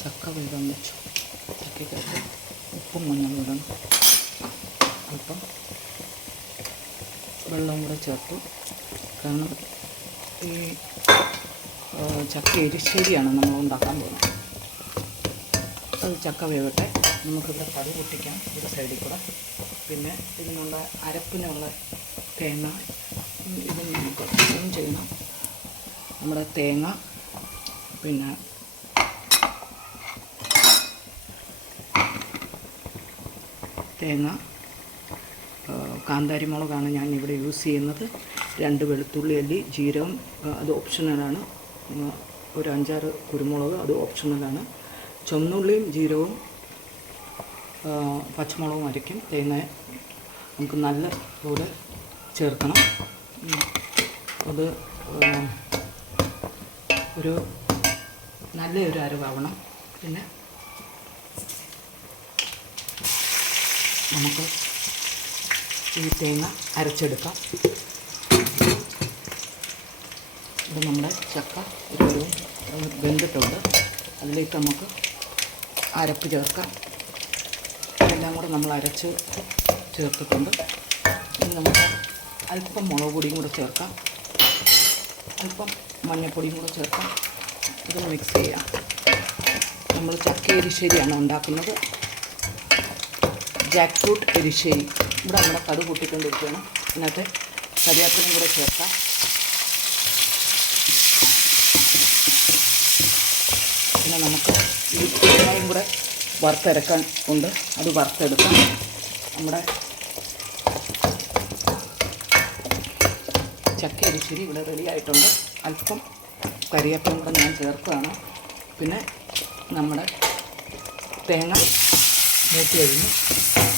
ചക്ക വേഗം വെച്ചു. ചക്കയ്ക്കകത്ത് ഉപ്പും മഞ്ഞളും ഇടണം. അല്പം വെള്ളവും കൂടെ ചേർത്തു. കാരണം ഈ ചക്ക എരിശ്ശേരിയാണ് നമ്മൾ ഉണ്ടാക്കാൻ പോകുന്നത്. അത് ചക്ക വേവട്ടെ. നമുക്കിവിടെ കടുക് പൊട്ടിക്കാം ഒരു സൈഡിൽ കൂടെ. പിന്നെ ഇതിനുള്ള അരപ്പിനുള്ള തേങ്ങ ഇത് നമുക്ക് ചെയ്യണം. നമ്മുടെ തേങ്ങ, പിന്നെ കാന്താരി മുളകാണ് ഞാനിവിടെ യൂസ് ചെയ്യുന്നത്. 2 വെളുത്തുള്ളി അല്ലി, ജീരകം അത് ഓപ്ഷണലാണ്. ഒരു 5-6 കുരുമുളക് അത് ഓപ്ഷണലാണ്. ചുവന്നുള്ളിയും ജീരകവും പച്ചമുളകും അരയ്ക്കും. തേങ്ങ നമുക്ക് നല്ല പോലെ ചേർക്കണം. അത് ഒരു നല്ലൊരു അരവാവണം. പിന്നെ നമുക്ക് ഈ തേങ്ങ അരച്ചെടുക്കാം. ഇത് നമ്മുടെ ചക്ക ഒരു വെന്തിട്ടുണ്ട്. അതിലേക്ക് നമുക്ക് അരപ്പ് ചേർക്കാം. എല്ലാം കൂടെ നമ്മൾ അരച്ച് ചേർത്തിട്ടുണ്ട്. ഇനി നമുക്ക് അല്പം മുളക് പൊടിയും കൂടെ ചേർക്കാം. അല്പം മഞ്ഞൾപ്പൊടിയും കൂടെ ചേർക്കാം. ഇത് മിക്സ് ചെയ്യാം. നമ്മൾ ചക്ക എരിശ്ശേരിയാണ് ഉണ്ടാക്കുന്നത്. ജാക്ക് ഫ്രൂട്ട് എരിശ്ശേരി. ഇവിടെ നമ്മുടെ കടുക് പൊട്ടിക്കൊണ്ടിരിക്കുകയാണ്. ഇതിനകത്ത് കരിയാപ്പിലയും കൂടെ ചേർക്കാം. പിന്നെ നമുക്ക് ഈ തേങ്ങയും കൂടെ വറുത്തരക്കാൻ ഉണ്ട്. അത് വറുത്തെടുക്കാം. നമ്മുടെ ചക്ക എരിശ്ശേരി ഇവിടെ റെഡി ആയിട്ടുണ്ട്. അല്പം കരിയാപ്പിലയും കൂടെ ഞാൻ ചേർക്കുകയാണ്. പിന്നെ നമ്മുടെ തേങ്ങ മൂത്ത് കഴിഞ്ഞു.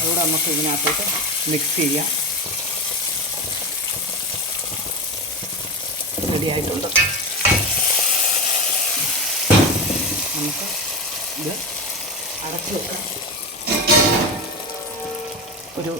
അതുകൂടെ നമുക്ക് ഇതിനകത്തോട്ട് മിക്സ് ചെയ്യാം. റെഡി ആയിട്ടുണ്ട്. നമുക്ക് ഇത് അടച്ച് വെക്കാം. ഒരു